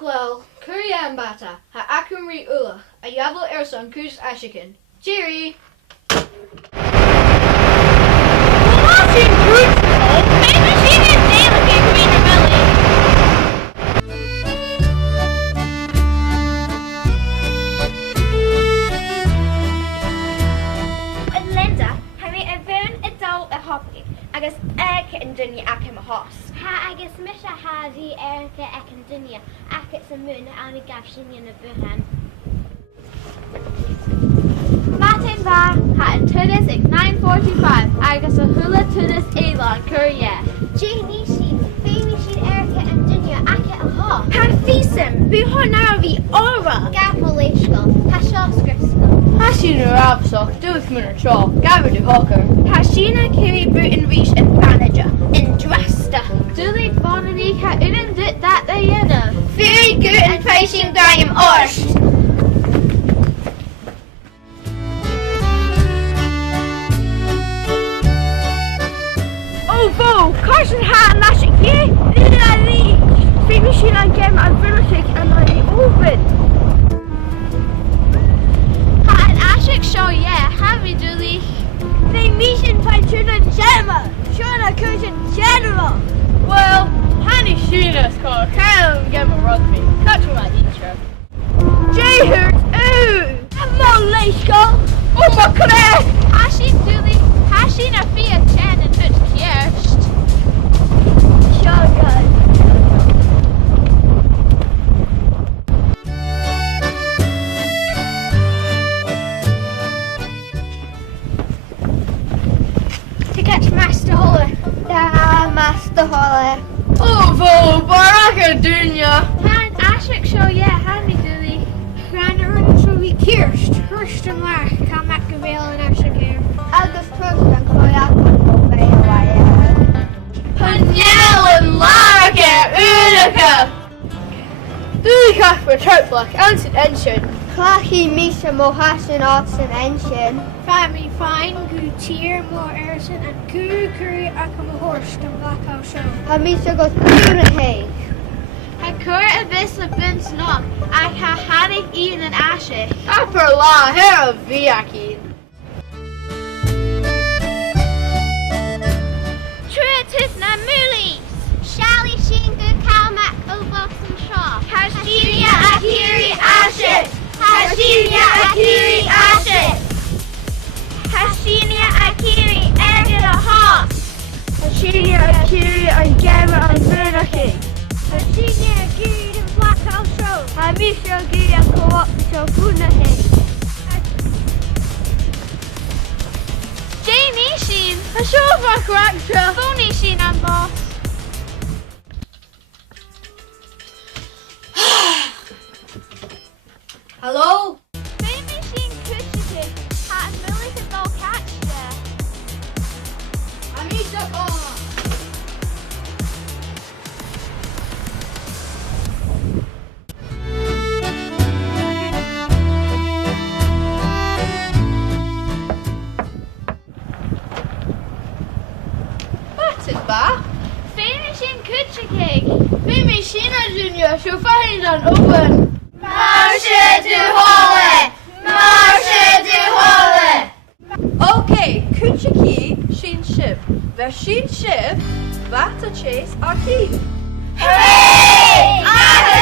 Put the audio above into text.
Wel, Korea en bata, ha akumri ulach, a javel erson kus ashikin. Cheery! Watching Roots Home, famous in delicate greener belly. And Linda, ha mi a bhean adult a hoppy, agus Erica and Dunya akim a horse. Ha agus misha ha bhí Erica ag an duine ach it's a moon anna gab sin na buhan. Martin va ha an tunis ag 9:45 agus a hula tunis Elon Korea. Janie sin, Femi sin Erica an duine ach a horse. Ha fisim, bu ho now vi aura. Gafo leishgal, ha shaw scriptsgal. Hashin Rabsock, Duke Minor Shaw, Gavin de Hawker. Hashina Kiri Bruton Reach and Manager in Drasta. Dully Bonani ha unan dit that they yena. Very good and facing Graham Orst. Oh, Bo, Carson hat and Lashik, yeah? Lily, big machine on Gem and British and I open. Ha and Ashik show, yeah, have we, Dully? They meet in Patrona General, Shona Curtin General. Well, Hanny Sheena's called Kyle and Gemma Rugby. Catch my intro. Jay Hurt, ooh! Come on, let's go! Oh my god! Hashin Dully, Hashin a Fia Chan and Hurt Kierst. Sure, guys. To catch Master Holler. Da, Master Holler. Ovo, Baraka Dunya. Han Ashik show, yeah, Handy Dully. Ran run so we Kirst, Hurst and Lark, Chalmac Gavail and Ashik here. Agus Trust and Koyak will be away. Panyel and Laraka, Unica. Dulika for Trout Black, Anson Engine. Clachy Misha Mohashin Oxen Engine. Family fine, Gutier, More Erison, and Kuru Curry Akama Horst and Black House Show. Hamisha goes through the hay. Hakura Abyss of Vince Knock, I ha Hadik Ian and Ashik. Upper La, Hera Viaki. Truitis Namulis. Shally Shingu Kalmak Obox and Shaw. Hashinia Akiri Ashik. Hashinia Akiri Ashik. Hashinia Akiri Ergida Hawk. Hashinia Akiri and Gemma and Bernaki. Hashinia Akiri and Black House Road. Hamisha Gia Co-op Shokunahe. Jamie Sheen. Hashova Cracksha. Phony Sheen and Boss. Hello? Baby Sheen Kuchiki. Hat and Billy could go catch there. Hamisha Koma. Batted ba? Finishing Kuchiki. Mimi Sheena Junior, she'll find an open. Marsha du Holle! Marsha du Holle! Okay, Kuchiki, Sheen Ship. Ver Sheen Ship, Vata Chase Arcade. Hooray! Aka